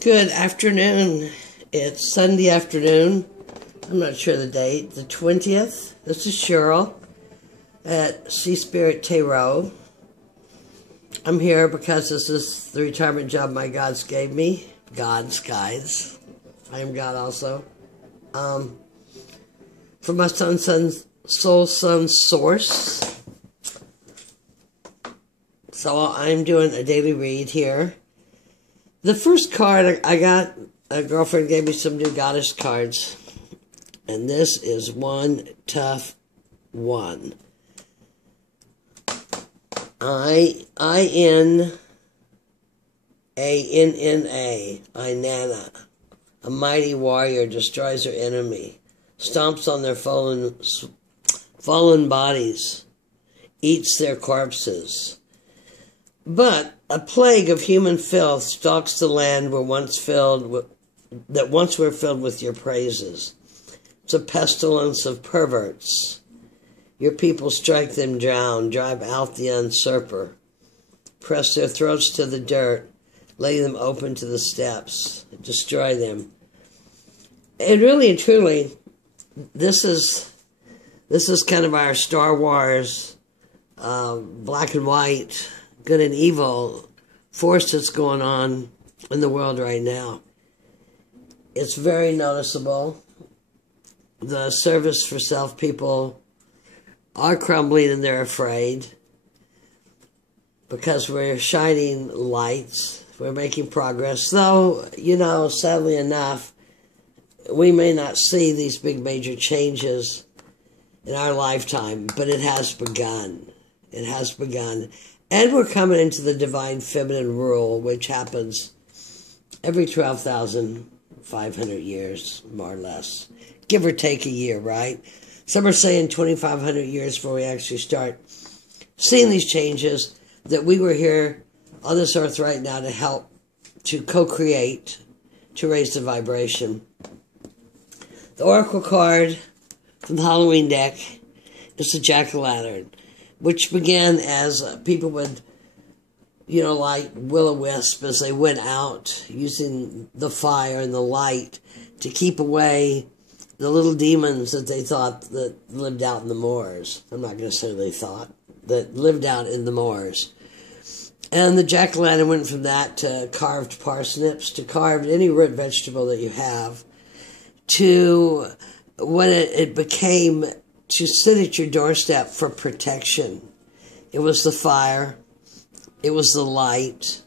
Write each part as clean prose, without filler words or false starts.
Good afternoon. It's Sunday afternoon. I'm not sure the date. The 20th. This is Cheryl at Sea Spirit Tarot. I'm here because this is the retirement job my gods gave me. Gods, guides. I am God also. For my soul sun source. So I'm doing a daily read here. The first card I got, a girlfriend gave me some new goddess cards. And this is one tough one. I-N-A-N-N-A. Inanna. A mighty warrior destroys her enemy. Stomps on their fallen bodies. Eats their corpses. But a plague of human filth stalks the land that once were filled with your praises. It's a pestilence of perverts. Your people strike them down, drive out the usurper, press their throats to the dirt, lay them open to the steppes, destroy them. And really and truly, this is kind of our Star Wars, black and white, good and evil force that's going on in the world right now. It's very noticeable. The service for self people are crumbling and they're afraid because we're shining lights. We're making progress. Though, sadly enough, we may not see these big major changes in our lifetime, but it has begun. It has begun. And we're coming into the divine feminine rule, which happens every 12,500 years, more or less. Give or take a year, right? Some are saying 2,500 years before we actually start seeing these changes, that we were here on this earth right now to help, to co-create, to raise the vibration. The Oracle card from the Halloween deck is the Jack-o'-lantern, which began as people would, like will-o'-wisp, as they went out using the fire and the light to keep away the little demons that they thought that lived out in the moors. I'm not going to say they thought, that lived out in the moors. And the jack-o'-lantern went from that to carved parsnips, to carved any root vegetable that you have, to when it became to sit at your doorstep for protection. It was the fire. It was the light.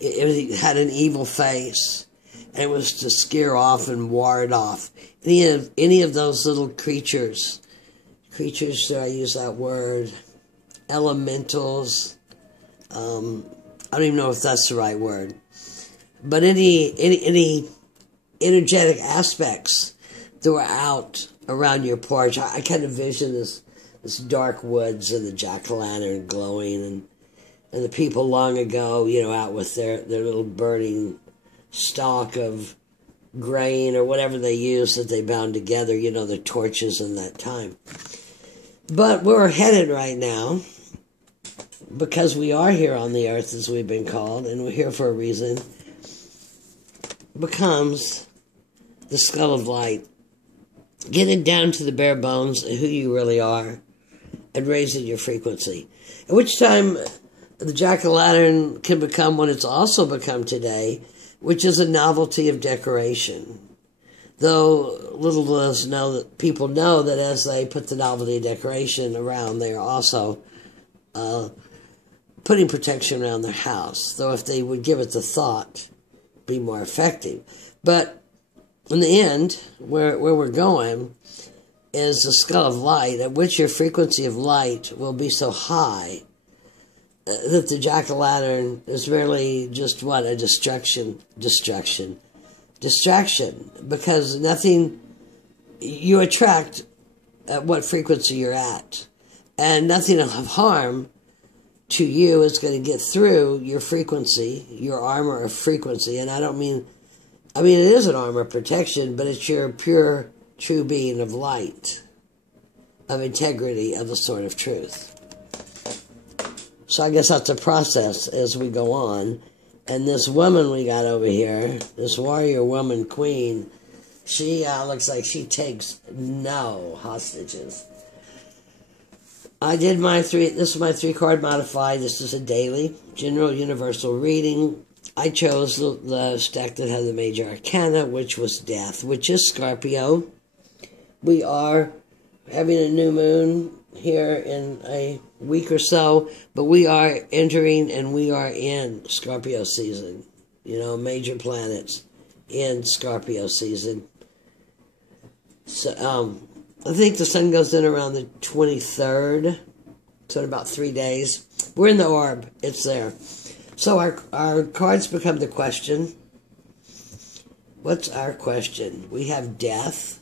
It had an evil face. And it was to scare off and ward off any of those little creatures. Creatures, do I use that word? Elementals. I don't even know if that's the right word. But any energetic aspects that were out around your porch. I kind of vision this dark woods and the jack-o'-lantern glowing, and the people long ago, out with their little burning stalk of grain or whatever they used that they bound together, the torches in that time. But we're headed right now, because we are here on the earth as we've been called, and we're here for a reason, becomes the skull of light. Getting down to the bare bones of who you really are and raising your frequency. At which time the jack-o'-lantern can become what it's also become today, which is a novelty of decoration. Though little does people know that as they put the novelty of decoration around, they are also putting protection around their house. Though if they would give it the thought, be more effective. But in the end, where we're going is the skull of light, at which your frequency of light will be so high that the jack-o'-lantern is merely just what? A distraction. Because nothing, you attract at what frequency you're at. And nothing of harm to you is going to get through your frequency, your armor of frequency. And I mean, it is an armor of protection, but it's your pure, true being of light, of integrity, of the sword of truth. So I guess that's a process as we go on. And this woman we got over here, this warrior woman queen, she looks like she takes no hostages. I did my this is my 3-card modified. This is a daily general universal reading. I chose the stack that had the major arcana, which was death, which is Scorpio. We are having a new moon here in a week or so, but we are entering and we are in Scorpio season. You know, major planets in Scorpio season. So, I think the sun goes in around the 23rd, so in about 3 days. We're in the orb. It's there. So our cards become the question. What's our question? We have death,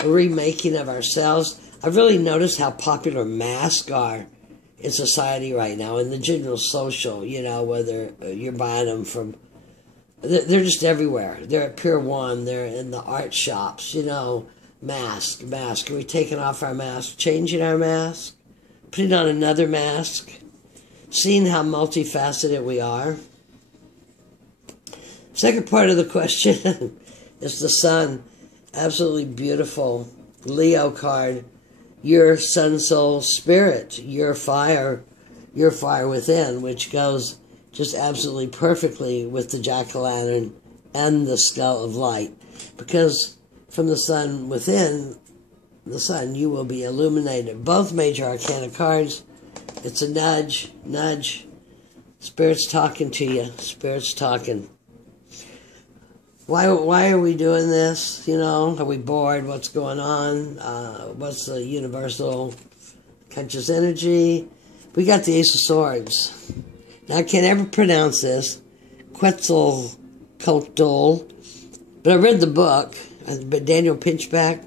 a remaking of ourselves. I've really noticed how popular masks are in society right now, in the general social, you know, whether you're buying them from, they're just everywhere. They're at Pier 1, they're in the art shops, you know, mask. Are we taking off our mask, changing our mask, putting on another mask, seeing how multifaceted we are? Second part of the question is the sun. Absolutely beautiful Leo card. Your sun, soul, spirit, your fire within, which goes just absolutely perfectly with the jack-o'-lantern and the skull of light. Because from the sun within, the sun, you will be illuminated. Both major arcana cards. It's a nudge. Spirit's talking to you. Spirit's talking. Why are we doing this? You know, are we bored? What's going on? What's the universal conscious energy? We got the Ace of Swords. Now, I can't ever pronounce this. Quetzalcoatl. But I read the book by Daniel Pinchback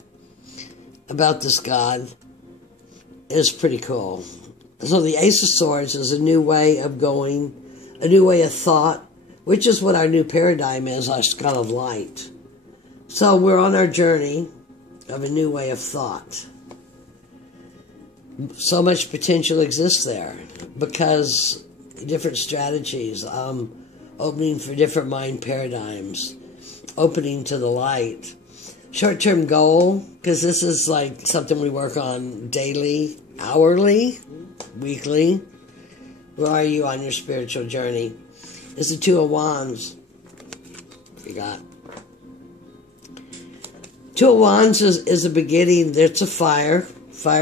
about this god. It's pretty cool. So the Ace of Swords is a new way of going, a new way of thought, which is what our new paradigm is, our skull of light. So we're on our journey of a new way of thought. So much potential exists there because different strategies, opening for different mind paradigms, opening to the light. Short-term goal, because this is like something we work on daily, hourly, weekly. Where are you on your spiritual journey? It's the Two of Wands. You got Two of Wands is the beginning. There's a fire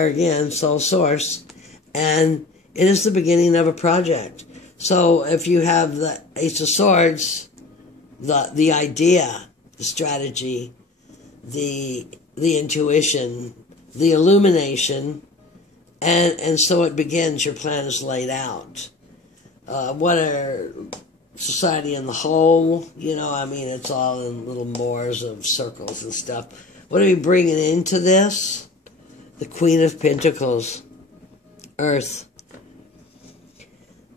again, soul source, and it is the beginning of a project. So if you have the Ace of Swords, the idea, the strategy, the intuition, the illumination, and so it begins. Your plan is laid out. What are society in the whole, you know, I mean, it's all in little moors of circles and stuff. What are we bringing into this? The Queen of Pentacles, Earth.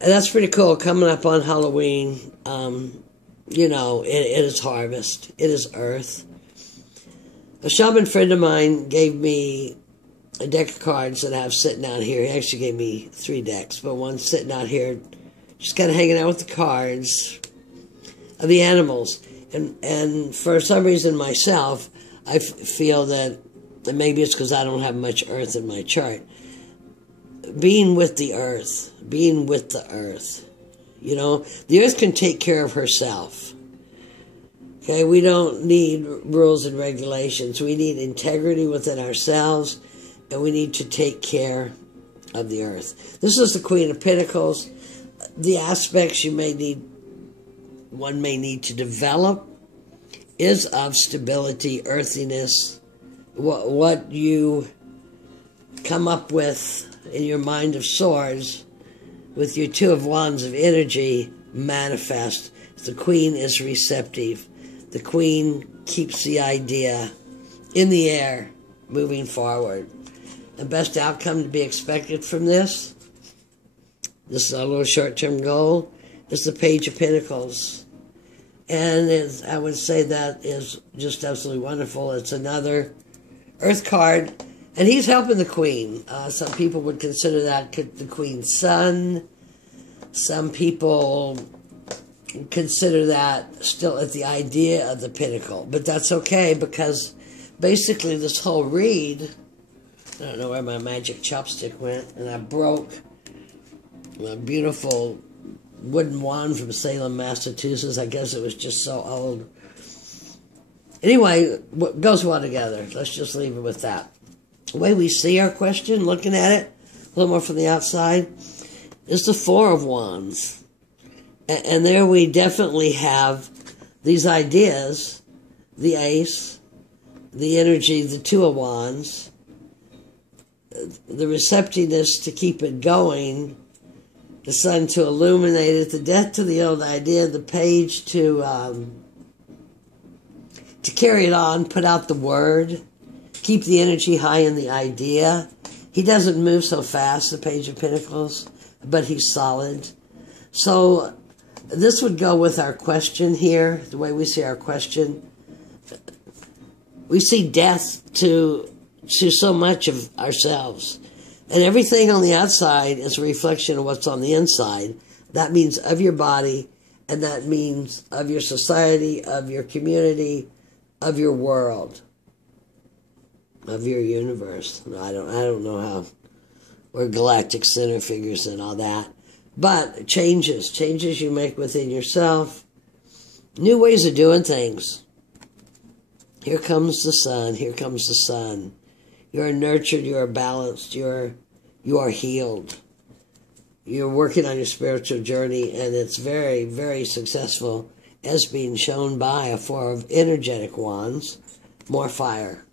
And that's pretty cool. Coming up on Halloween, you know, it is harvest. It is Earth. A shaman friend of mine gave me a deck of cards that I have sitting out here. He actually gave me 3 decks, but one's sitting out here, just kind of hanging out with the cards of the animals. And for some reason myself, I feel that, and maybe it's because I don't have much earth in my chart, being with the earth, you know, the earth can take care of herself. Okay, we don't need rules and regulations. We need integrity within ourselves, and we need to take care of the earth. This is the Queen of Pentacles. The aspects one may need to develop is of stability, earthiness, what you come up with in your Mind of Swords with your Two of Wands of energy manifest. The Queen is receptive. The Queen keeps the idea in the air, moving forward. The best outcome to be expected from this is a little short-term goal, is the Page of Pentacles. And I would say that is just absolutely wonderful. It's another Earth card, and he's helping the Queen. Some people would consider that the Queen's son. Some people consider that still at the idea of the pinnacle. But that's okay, because basically this whole read, I don't know where my magic chopstick went, and I broke a beautiful wooden wand from Salem, Massachusetts. I guess it was just so old. Anyway, what goes well together. Let's just leave it with that. The way we see our question, looking at it a little more from the outside, is the Four of Wands. And there we definitely have these ideas, the Ace, the energy, the Two of Wands, the receptiveness to keep it going, the Sun to illuminate it, the Death to the old idea, the Page to carry it on, put out the word, keep the energy high in the idea. He doesn't move so fast, the Page of Pentacles, but he's solid. So this would go with our question here, the way we see our question. We see death to so much of ourselves. And everything on the outside is a reflection of what's on the inside. That means of your body, and that means of your society, of your community, of your world, of your universe. I don't know how where galactic center figures and all that. But changes you make within yourself, new ways of doing things. Here comes the sun, here comes the sun. You are nurtured, you are balanced, you are healed. You're working on your spiritual journey, and it's very, very successful, as being shown by a Four of energetic wands. More fire.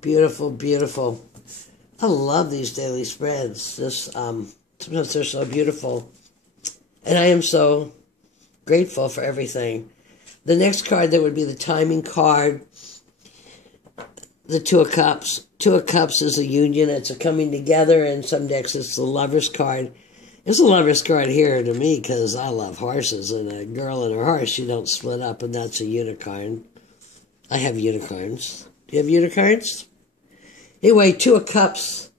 Beautiful, beautiful. I love these daily spreads. Sometimes they're so beautiful. And I am so grateful for everything. The next card, that would be the timing card. The Two of Cups. Two of Cups is a union. It's a coming together. In some decks, it's the Lover's card. It's a Lover's card here to me because I love horses. And a girl and her horse, you don't split up. And that's a unicorn. I have unicorns. Do you have unicorns? Anyway, Two of Cups.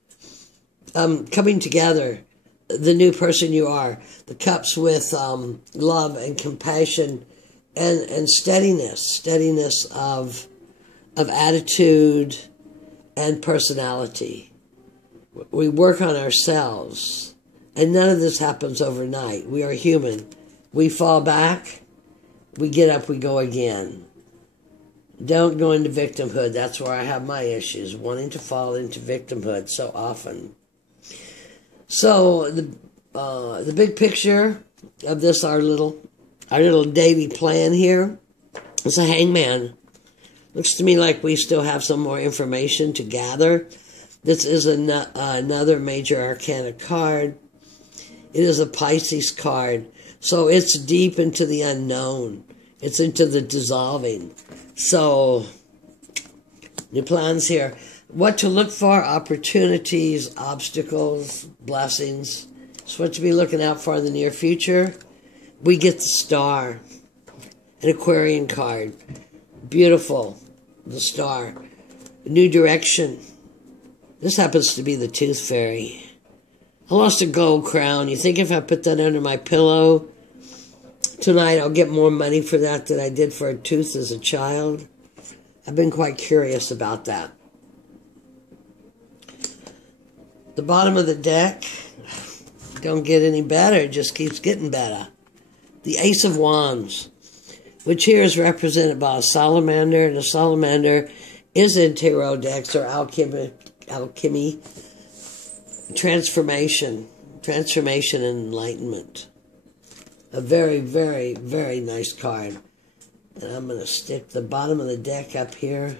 Coming together. The new person you are. The Cups with love and compassion and steadiness. Steadiness of attitude and personality. We work on ourselves, and none of this happens overnight. We are human. We fall back, we get up, we go again. Don't go into victimhood. That's where I have my issues, wanting to fall into victimhood so often. So the big picture of this, our little daily plan here, is a Hangman. Looks to me like we still have some more information to gather. This is another major arcana card. It is a Pisces card. So it's deep into the unknown. It's into the dissolving. So, new plans here. What to look for: opportunities, obstacles, blessings. So what to be looking out for in the near future. We get the Star, an Aquarian card. Beautiful, the Star. New direction. This happens to be the Tooth Fairy. I lost a gold crown. You think if I put that under my pillow tonight, I'll get more money for that than I did for a tooth as a child? I've been quite curious about that. The bottom of the deck, don't get any better, it just keeps getting better. The Ace of Wands, which here is represented by a salamander, and a salamander is in tarot decks or alchemy, transformation and enlightenment. A very, very, very nice card. And I'm going to stick the bottom of the deck up here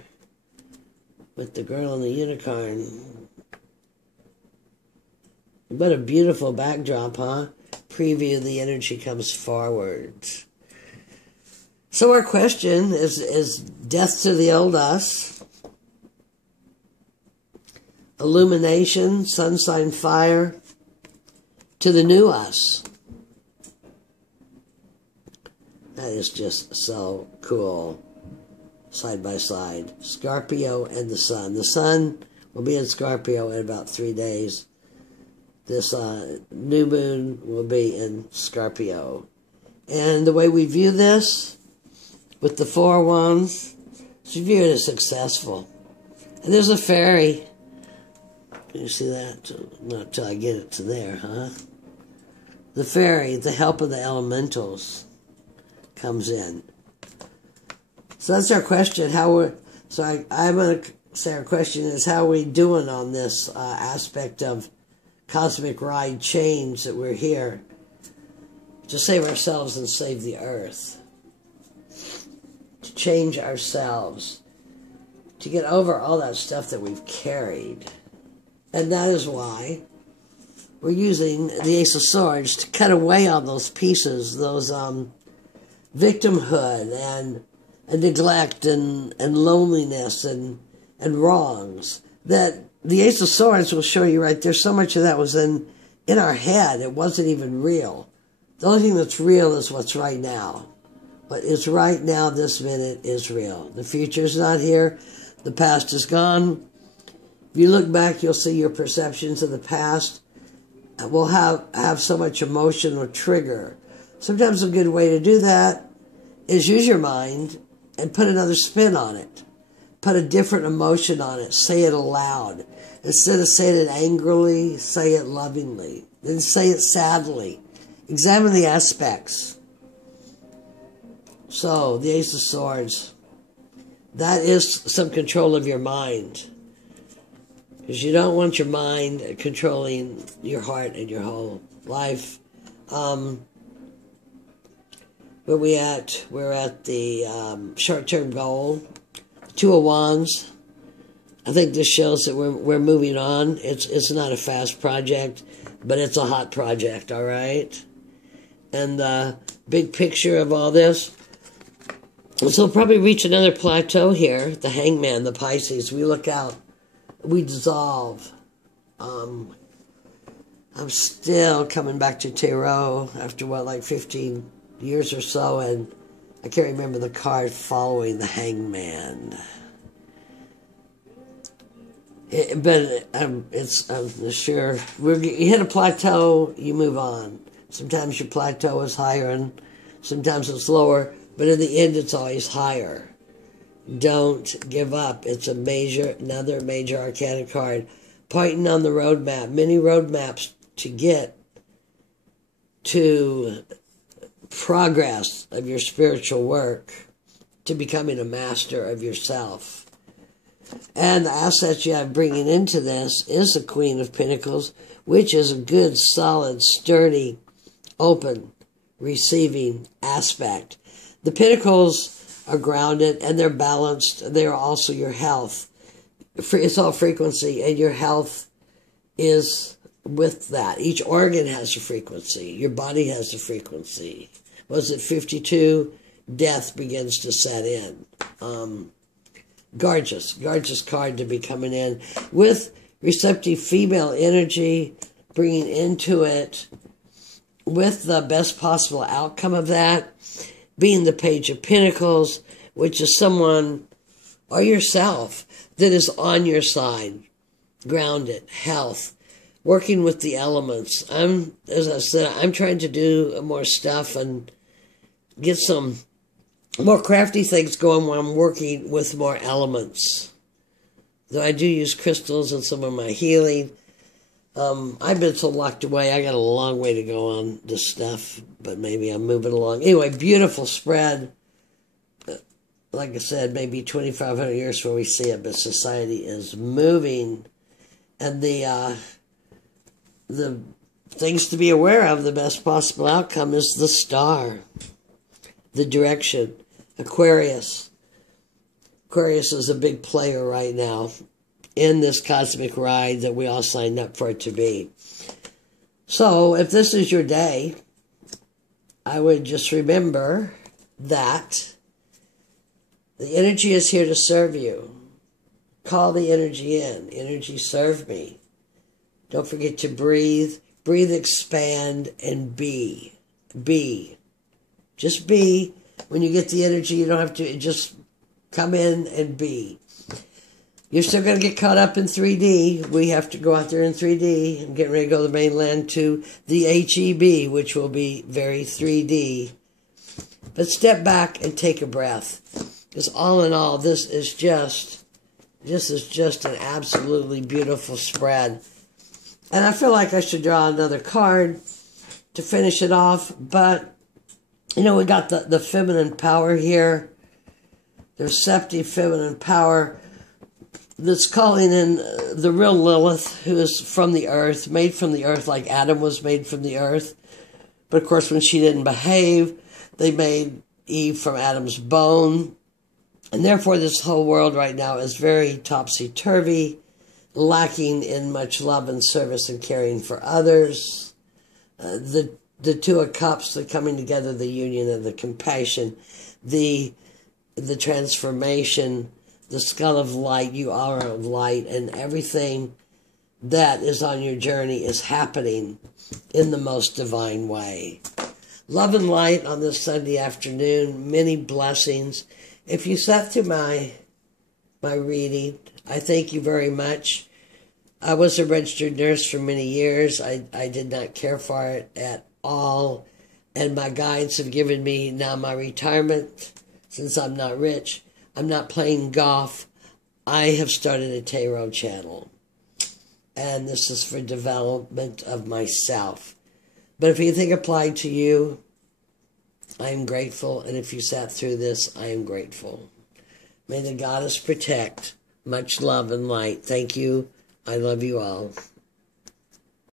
with the girl and the unicorn. What a beautiful backdrop, huh? Preview, the energy comes forward. So our question is death to the old us, illumination, sun sign fire, to the new us. That is just so cool. Side by side. Scorpio and the sun. The sun will be in Scorpio in about 3 days. This new moon will be in Scorpio. And the way we view this, with the 4 wands, is we view it as successful. And there's a fairy. Can you see that? Not until I get it to there, huh? The fairy, the help of the elementals, comes in. So that's our question. I'm going to say our question is, how are we doing on this aspect of cosmic ride change that we're here to save ourselves and save the earth, to change ourselves, to get over all that stuff that we've carried. And that is why we're using the Ace of Swords to cut away on those pieces, those victimhood and neglect and loneliness and wrongs. That the Ace of Swords will show you right there, so much of that was in our head. It wasn't even real. The only thing that's real is what's right now. What is right now, this minute, is real. The future's not here. The past is gone. If you look back, you'll see your perceptions of the past will have so much emotional trigger. Sometimes a good way to do that is use your mind and put another spin on it. Put a different emotion on it. Say it aloud. Instead of saying it angrily, say it lovingly. Then say it sadly. Examine the aspects. So, the Ace of Swords. That is some control of your mind. Because you don't want your mind controlling your heart and your whole life. Where we at? We're at the short-term goal. 2 of Wands. I think this shows that we're moving on. It's not a fast project, but it's a hot project, all right? And the big picture of all this, so we'll probably reach another plateau here, the Hangman, the Pisces. We look out, we dissolve. I'm still coming back to tarot after, like 15 years or so, and I can't remember the card following the Hangman. But I'm sure you hit a plateau, you move on. Sometimes your plateau is higher and sometimes it's lower, but in the end it's always higher. Don't give up. It's another major arcana card, pointing on the roadmap, many roadmaps to get to progress of your spiritual work, to becoming a master of yourself. And the assets you have bringing into this is the Queen of Pentacles, which is a good, solid, sturdy, open, receiving aspect. The Pentacles are grounded and they're balanced. They're also your health. It's all frequency, and your health is with that. Each organ has a frequency. Your body has a frequency. Was it 52? Death begins to set in. Gorgeous card to be coming in with receptive female energy, bringing into it with the best possible outcome of that being the Page of Pentacles, which is someone or yourself that is on your side, grounded, health, working with the elements. As I said, I'm trying to do more stuff and get some more crafty things going when I'm working with more elements. Though I do use crystals in some of my healing. I've been so locked away. I got a long way to go on this stuff, but maybe I'm moving along. Anyway, beautiful spread. Like I said, maybe 2,500 years before we see it, but society is moving. And the things to be aware of, the best possible outcome is the star, the direction. Aquarius. Aquarius is a big player right now in this cosmic ride that we all signed up for it to be. So, if this is your day, I would just remember that the energy is here to serve you. Call the energy in. Energy, serve me. Don't forget to breathe. Breathe, expand, and be. Be. Just be. When you get the energy, you don't have to just come in and be. You're still going to get caught up in 3D. We have to go out there in 3D and get ready to go to the mainland to the HEB, which will be very 3D But step back and take a breath. Because all in all, this is just an absolutely beautiful spread. And I feel like I should draw another card to finish it off. But, you know, we got the feminine power here. The receptive feminine power that's calling in the real Lilith, who is from the earth, made from the earth like Adam was made from the earth. But of course, when she didn't behave, they made Eve from Adam's bone. And therefore, this whole world right now is very topsy-turvy, lacking in much love and service and caring for others. The Two of Cups, the coming together, the union and the compassion, the transformation, the skull of light, you are of light, and everything that is on your journey is happening in the most divine way. Love and light on this Sunday afternoon, many blessings. If you sat through my reading, I thank you very much. I was a registered nurse for many years. I did not care for it at all, and my guides have given me now my retirement. Since I'm not rich, I'm not playing golf. I have started a tarot channel. And this is for development of myself. But if anything applied to you, I am grateful. And if you sat through this, I am grateful. May the goddess protect. Much love and light. Thank you. I love you all.